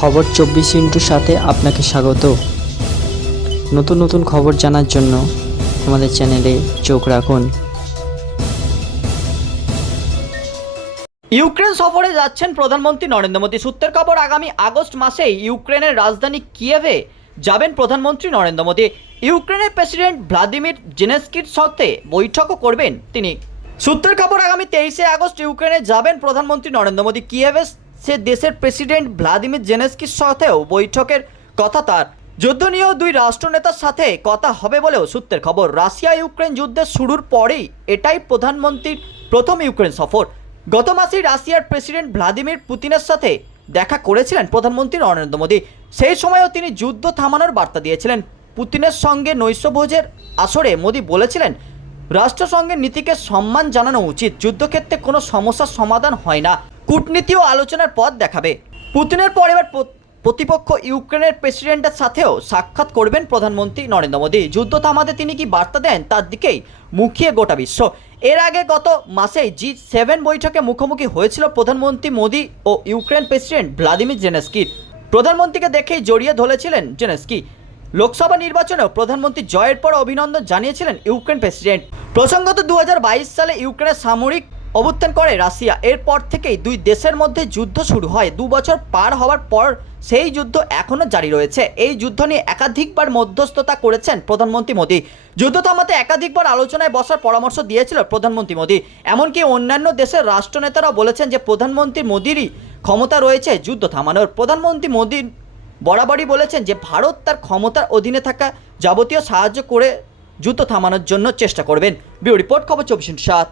খবর চব্বিশ ইন্টুর সাথে আপনাকে স্বাগত। নতুন নতুন খবর জানার জন্য আমাদের চ্যানেলে চোখ রাখুন। ইউক্রেন সফরে যাচ্ছেন প্রধানমন্ত্রী নরেন্দ্র মোদী। সূত্রের খবর, আগামী আগস্ট মাসেই ইউক্রেনের রাজধানী কিয়েভে যাবেন প্রধানমন্ত্রী নরেন্দ্র মোদী। ইউক্রেনের প্রেসিডেন্ট ভ্লাদিমির জেনেস্কির সাথে বৈঠকও করবেন তিনি। সূত্রের খবর, আগামী তেইশে আগস্ট ইউক্রেনে যাবেন প্রধানমন্ত্রী নরেন্দ্র মোদী। কিয়েভে সে দেশের প্রেসিডেন্ট ভ্লাদিমির জেনেস্কির সাথেও বৈঠকের কথা তার। যুদ্ধ নিয়েও দুই রাষ্ট্রনেতার সাথে কথা হবে বলেও সূত্রের খবর রাশিয়া ইউক্রেন যুদ্ধের শুরুর পরেই এটাই প্রধানমন্ত্রীর প্রথম ইউক্রেন সফর। গত মাসেই রাশিয়ার প্রেসিডেন্ট ভ্লাদিমির পুতিনের সাথে দেখা করেছিলেন প্রধানমন্ত্রী নরেন্দ্র মোদী। সেই সময়ও তিনি যুদ্ধ থামানোর বার্তা দিয়েছিলেন। পুতিনের সঙ্গে নৈশভোজের আসরে মোদী বলেছিলেন, রাষ্ট্রসংঘের নীতিকে সম্মান জানানো উচিত। যুদ্ধক্ষেত্রে কোনো সমস্যার সমাধান হয় না। কূটনীতি ও আলোচনার পথ দেখাবে। পুতিনের পর এবার প্রতিপক্ষ ইউক্রেনের প্রেসিডেন্টের সাথেও সাক্ষাৎ করবেন প্রধানমন্ত্রী নরেন্দ্র মোদী। যুদ্ধ থামাতে তিনি কি বার্তা দেন, তার দিকেই মুখিয়ে গোটা বিশ্ব। এর আগে গত মাসেই জি সেভেন বৈঠকে মুখোমুখি হয়েছিল প্রধানমন্ত্রী মোদী ও ইউক্রেন প্রেসিডেন্ট ভ্লাদিমির জেনেস্কি। প্রধানমন্ত্রীকে দেখেই জড়িয়ে ধরেছিলেন জেনেস্কি। লোকসভা নির্বাচনেও প্রধানমন্ত্রী জয়ের পর অভিনন্দন জানিয়েছিলেন ইউক্রেন প্রেসিডেন্ট। প্রসঙ্গত দু হাজার বাইশ সালে ইউক্রেনের সামরিক অভ্যুত্থান করে রাশিয়া। এরপর থেকেই দুই দেশের মধ্যে যুদ্ধ শুরু হয়। দু বছর পার হওয়ার পর সেই যুদ্ধ এখনও জারি রয়েছে। এই যুদ্ধ নিয়ে একাধিকবার মধ্যস্থতা করেছেন প্রধানমন্ত্রী মোদী। যুদ্ধ থামাতে একাধিকবার আলোচনায় বসার পরামর্শ দিয়েছিল প্রধানমন্ত্রী মোদী। এমনকি অন্যান্য দেশের রাষ্ট্রনেতারাও বলেছেন যে প্রধানমন্ত্রী মোদীরই ক্ষমতা রয়েছে যুদ্ধ থামানোর। প্রধানমন্ত্রী মোদীর বরাবরই বলেছেন যে ভারত তার ক্ষমতার অধীনে থাকা যাবতীয় সাহায্য করে যুদ্ধ থামানোর জন্য চেষ্টা করবেন। বিউ রিপোর্ট, খবর চব্বিশ সাত।